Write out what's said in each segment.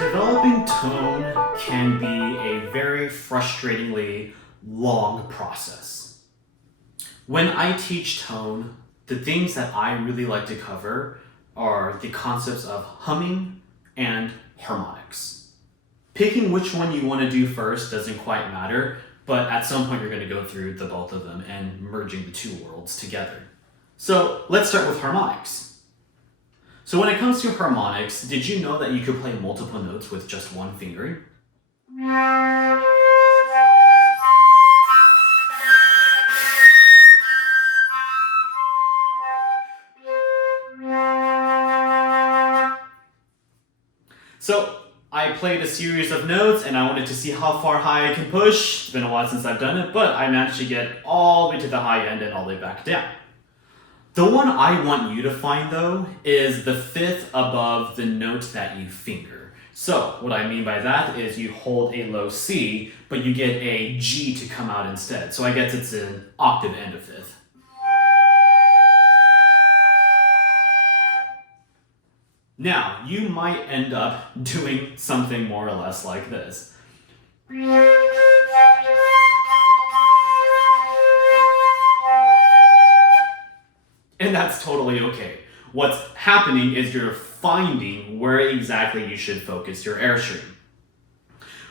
Developing tone can be a very frustratingly long process. When I teach tone, the things that I really like to cover are the concepts of humming and harmonics. Picking which one you want to do first doesn't quite matter, but at some point you're going to go through the both of them and merging the two worlds together. So let's start with harmonics. So when it comes to harmonics, did you know that you could play multiple notes with just one finger? So I played a series of notes and I wanted to see how far high I can push. It's been a while since I've done it, but I managed to get all the way to the high end and all the way back down. The one I want you to find though is the fifth above the note that you finger. So what I mean by that is you hold a low C, but you get a G to come out instead. So I guess it's an octave and a fifth. Now, you might end up doing something more or less like this. And that's totally okay. What's happening is you're finding where exactly you should focus your airstream.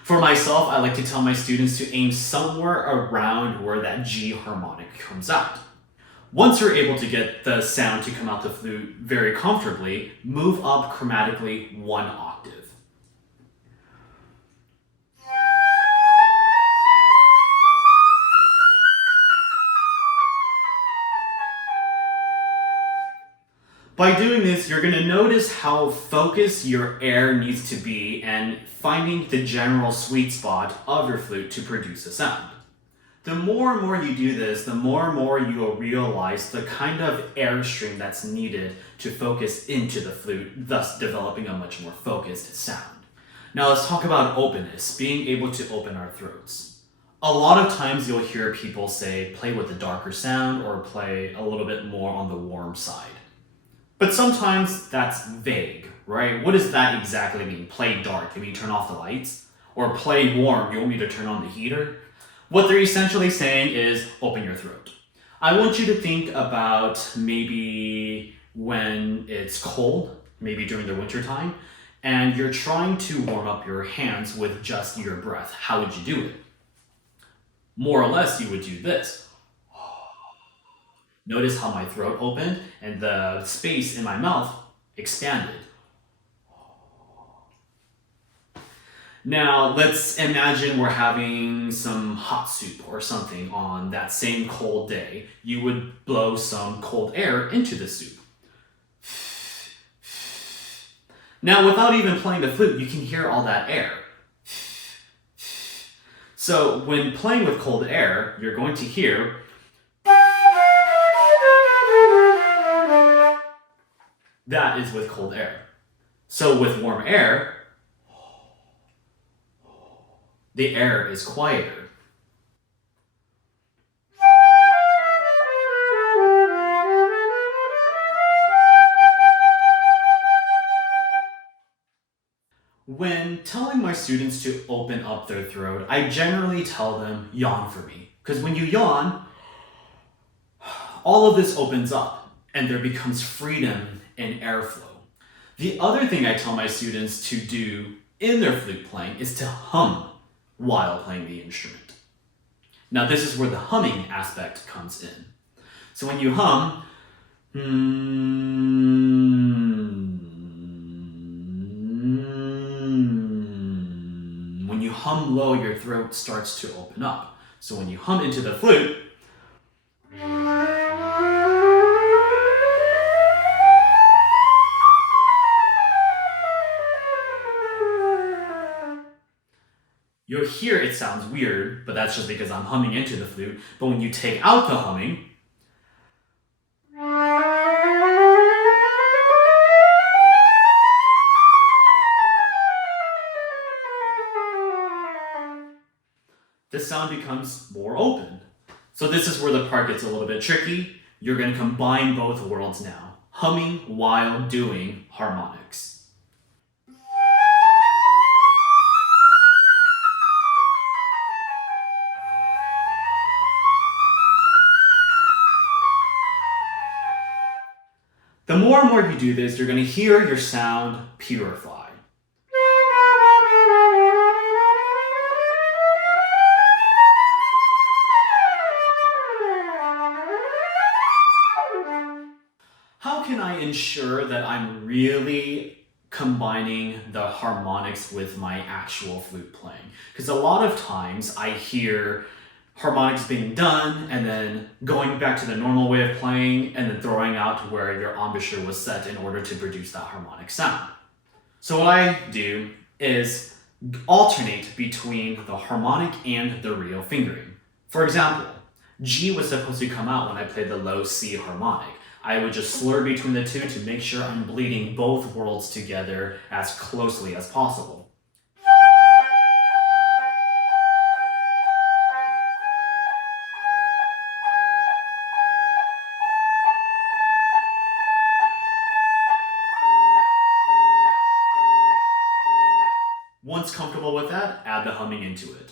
For myself, I like to tell my students to aim somewhere around where that G harmonic comes out. Once you're able to get the sound to come out the flute very comfortably, move up chromatically one octave. By doing this, you're going to notice how focused your air needs to be and finding the general sweet spot of your flute to produce a sound. The more and more you do this, the more and more you will realize the kind of airstream that's needed to focus into the flute, thus developing a much more focused sound. Now let's talk about openness, being able to open our throats. A lot of times you'll hear people say, play with a darker sound or play a little bit more on the warm side. But sometimes that's vague, right? What does that exactly mean? Play dark, you mean turn off the lights? Or play warm, you want me to turn on the heater? What they're essentially saying is open your throat. I want you to think about maybe when it's cold, maybe during the winter time, and you're trying to warm up your hands with just your breath. How would you do it? More or less, you would do this. Notice how my throat opened and the space in my mouth expanded. Now, let's imagine we're having some hot soup or something on that same cold day. You would blow some cold air into the soup. Now, without even playing the flute, you can hear all that air. So, when playing with cold air, you're going to hear that is with cold air. So with warm air, the air is quieter. When telling my students to open up their throat, I generally tell them, yawn for me. Because when you yawn, all of this opens up and there becomes freedom and airflow. The other thing I tell my students to do in their flute playing is to hum while playing the instrument. Now this is where the humming aspect comes in. So when you hum, when you hum low, your throat starts to open up. So when you hum into the flute, you'll hear it sounds weird, but that's just because I'm humming into the flute. But when you take out the humming, the sound becomes more open. So this is where the part gets a little bit tricky. You're going to combine both worlds now, humming while doing harmonics. The more and more you do this, you're going to hear your sound purify. How can I ensure that I'm really combining the harmonics with my actual flute playing? Because a lot of times I hear harmonics being done and then going back to the normal way of playing and then throwing out where your embouchure was set in order to produce that harmonic sound. So what I do is alternate between the harmonic and the real fingering. For example, G was supposed to come out when I played the low C harmonic. I would just slur between the two to make sure I'm bleeding both worlds together as closely as possible. Once comfortable with that, add the humming into it.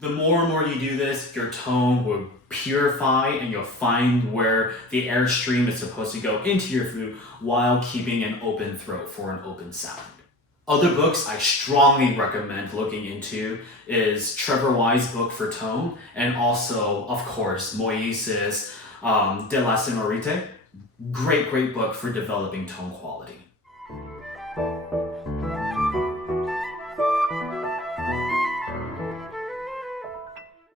The more and more you do this, your tone will purify and you'll find where the airstream is supposed to go into your flute while keeping an open throat for an open sound. Other books I strongly recommend looking into is Trevor Wise's book for tone, and also, of course, Moise's De La Sonorite. Great book for developing tone quality.